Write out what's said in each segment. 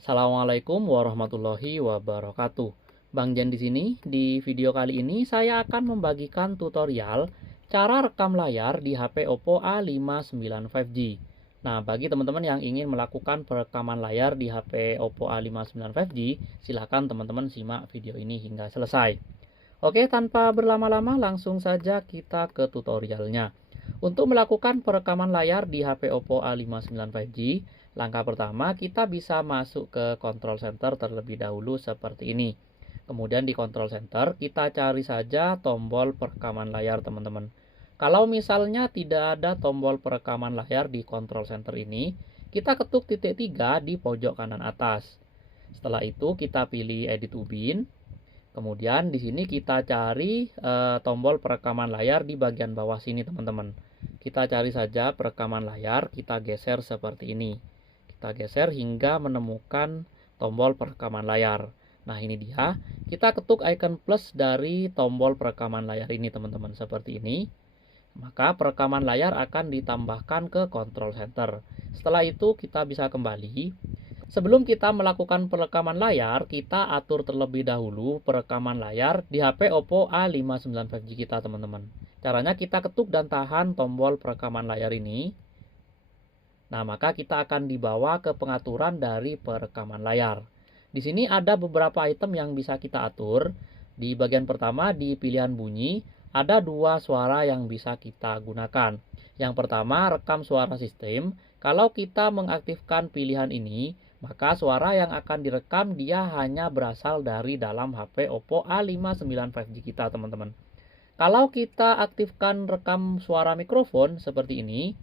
Assalamualaikum warahmatullahi wabarakatuh. Bang Jen di sini. Di video kali ini saya akan membagikan tutorial cara rekam layar di HP Oppo A59 5G. Nah, bagi teman-teman yang ingin melakukan perekaman layar di HP Oppo A59 5G, silakan teman-teman simak video ini hingga selesai. Oke, tanpa berlama-lama langsung saja kita ke tutorialnya. Untuk melakukan perekaman layar di HP Oppo A59 5G, langkah pertama kita bisa masuk ke control center terlebih dahulu seperti ini. Kemudian di control center kita cari saja tombol perekaman layar teman-teman. Kalau misalnya tidak ada tombol perekaman layar di control center ini, kita ketuk titik 3 di pojok kanan atas. Setelah itu kita pilih edit ubin. Kemudian di sini kita cari tombol perekaman layar di bagian bawah sini teman-teman. Kita cari saja perekaman layar, kita geser seperti ini. Kita geser hingga menemukan tombol perekaman layar. Nah, ini dia. Kita ketuk icon plus dari tombol perekaman layar ini teman-teman, seperti ini. Maka perekaman layar akan ditambahkan ke control center. Setelah itu kita bisa kembali. Sebelum kita melakukan perekaman layar, kita atur terlebih dahulu perekaman layar di HP Oppo A59 5G kita teman-teman. Caranya kita ketuk dan tahan tombol perekaman layar ini. Nah, maka kita akan dibawa ke pengaturan dari perekaman layar. Di sini ada beberapa item yang bisa kita atur. Di bagian pertama di pilihan bunyi, ada dua suara yang bisa kita gunakan. Yang pertama, rekam suara sistem. Kalau kita mengaktifkan pilihan ini, maka suara yang akan direkam dia hanya berasal dari dalam HP Oppo A59 5G kita teman-teman. Kalau kita aktifkan rekam suara mikrofon seperti ini,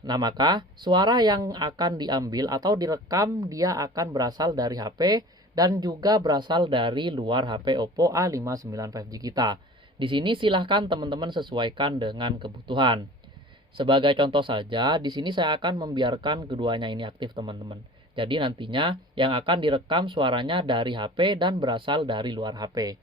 nah maka suara yang akan diambil atau direkam dia akan berasal dari HP dan juga berasal dari luar HP Oppo A59 5G kita. Di sini silahkan teman-teman sesuaikan dengan kebutuhan. Sebagai contoh saja, di sini saya akan membiarkan keduanya ini aktif teman-teman. Jadi nantinya yang akan direkam suaranya dari HP dan berasal dari luar HP.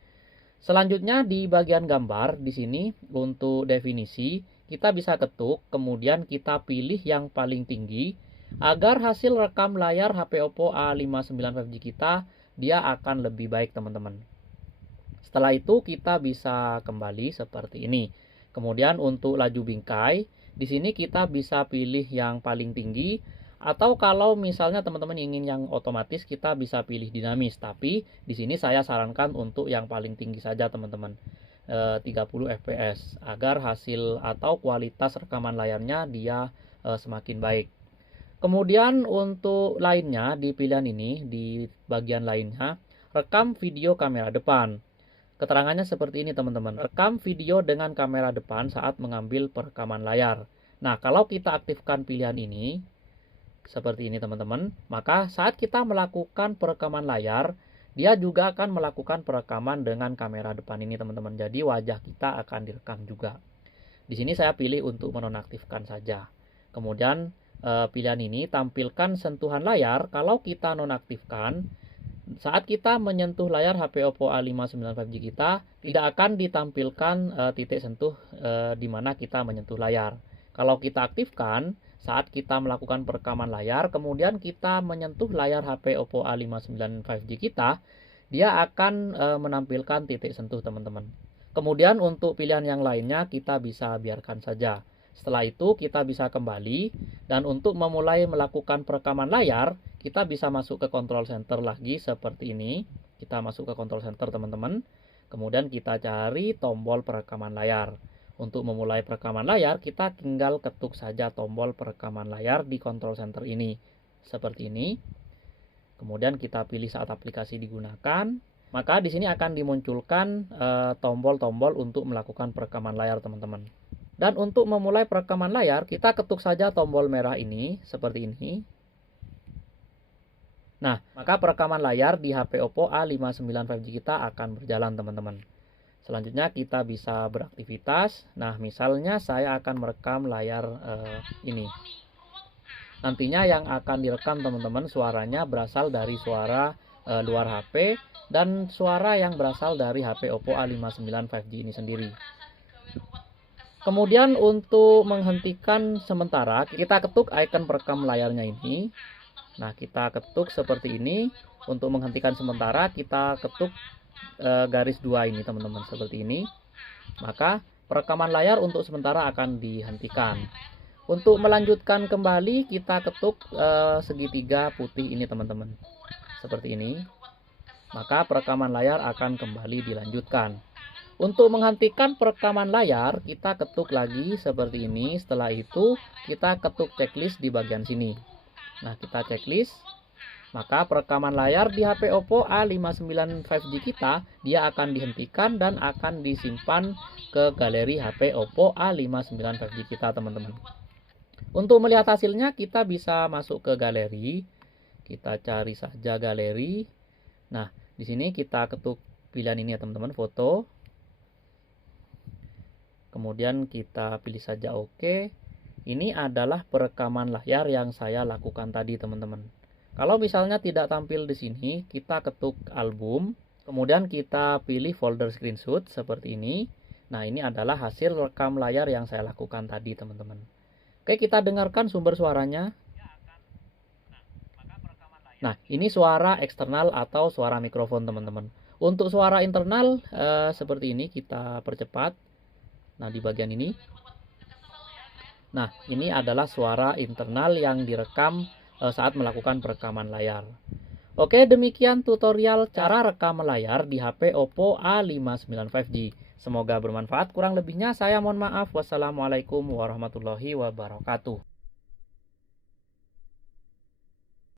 Selanjutnya di bagian gambar, di sini untuk definisi, kita bisa ketuk, kemudian kita pilih yang paling tinggi, agar hasil rekam layar HP Oppo A59 5G kita, dia akan lebih baik teman-teman. Setelah itu kita bisa kembali seperti ini. Kemudian untuk laju bingkai, di sini kita bisa pilih yang paling tinggi, atau kalau misalnya teman-teman ingin yang otomatis kita bisa pilih dinamis. Tapi di sini saya sarankan untuk yang paling tinggi saja teman-teman, 30 fps, agar hasil atau kualitas rekaman layarnya dia semakin baik. Kemudian untuk lainnya di pilihan ini, di bagian lainnya, rekam video kamera depan. Keterangannya seperti ini teman-teman. Rekam video dengan kamera depan saat mengambil perekaman layar. Nah, kalau kita aktifkan pilihan ini, seperti ini teman-teman, maka saat kita melakukan perekaman layar, dia juga akan melakukan perekaman dengan kamera depan ini teman-teman. Jadi wajah kita akan direkam juga. Di sini saya pilih untuk menonaktifkan saja. Kemudian pilihan ini tampilkan sentuhan layar. Kalau kita nonaktifkan, saat kita menyentuh layar HP Oppo A59 5G kita, tidak akan ditampilkan titik sentuh di mana kita menyentuh layar. Kalau kita aktifkan, saat kita melakukan perekaman layar, kemudian kita menyentuh layar HP Oppo A59 5G kita, dia akan menampilkan titik sentuh teman-teman. Kemudian untuk pilihan yang lainnya kita bisa biarkan saja. Setelah itu kita bisa kembali, dan untuk memulai melakukan perekaman layar, kita bisa masuk ke control center lagi seperti ini. Kita masuk ke control center teman-teman. Kemudian kita cari tombol perekaman layar. Untuk memulai perekaman layar, kita tinggal ketuk saja tombol perekaman layar di control center ini. Seperti ini. Kemudian kita pilih saat aplikasi digunakan. Maka di sini akan dimunculkan tombol-tombol untuk melakukan perekaman layar teman-teman. Dan untuk memulai perekaman layar, kita ketuk saja tombol merah ini, seperti ini. Nah, maka perekaman layar di HP Oppo A59 5G kita akan berjalan teman-teman. Selanjutnya kita bisa beraktivitas. Nah, misalnya saya akan merekam layar ini. Nantinya yang akan direkam teman-teman suaranya berasal dari suara luar HP dan suara yang berasal dari HP Oppo A59 5G ini sendiri. Kemudian untuk menghentikan sementara, kita ketuk icon perekam layarnya ini. Nah, kita ketuk seperti ini. Untuk menghentikan sementara, kita ketuk garis 2 ini teman-teman, seperti ini. Maka perekaman layar untuk sementara akan dihentikan. Untuk melanjutkan kembali, kita ketuk segitiga putih ini teman-teman, seperti ini. Maka perekaman layar akan kembali dilanjutkan. Untuk menghentikan perekaman layar, kita ketuk lagi seperti ini. Setelah itu, kita ketuk checklist di bagian sini. Nah, kita checklist. Maka perekaman layar di HP Oppo A59 5G kita, dia akan dihentikan dan akan disimpan ke galeri HP Oppo A59 5G kita, teman-teman. Untuk melihat hasilnya, kita bisa masuk ke galeri. Kita cari saja galeri. Nah, di sini kita ketuk pilihan ini ya, teman-teman, foto. Kemudian kita pilih saja OK. Ini adalah perekaman layar yang saya lakukan tadi, teman-teman. Kalau misalnya tidak tampil di sini, kita ketuk album. Kemudian kita pilih folder screenshot seperti ini. Nah, ini adalah hasil rekam layar yang saya lakukan tadi, teman-teman. Oke, kita dengarkan sumber suaranya. Nah, ini suara eksternal atau suara mikrofon, teman-teman. Untuk suara internal seperti ini, kita percepat. Nah, di bagian ini. Nah, ini adalah suara internal yang direkam saat melakukan perekaman layar. Oke, demikian tutorial cara rekam layar di HP Oppo A59 5G. Semoga bermanfaat. Kurang lebihnya saya mohon maaf. Wassalamualaikum warahmatullahi wabarakatuh.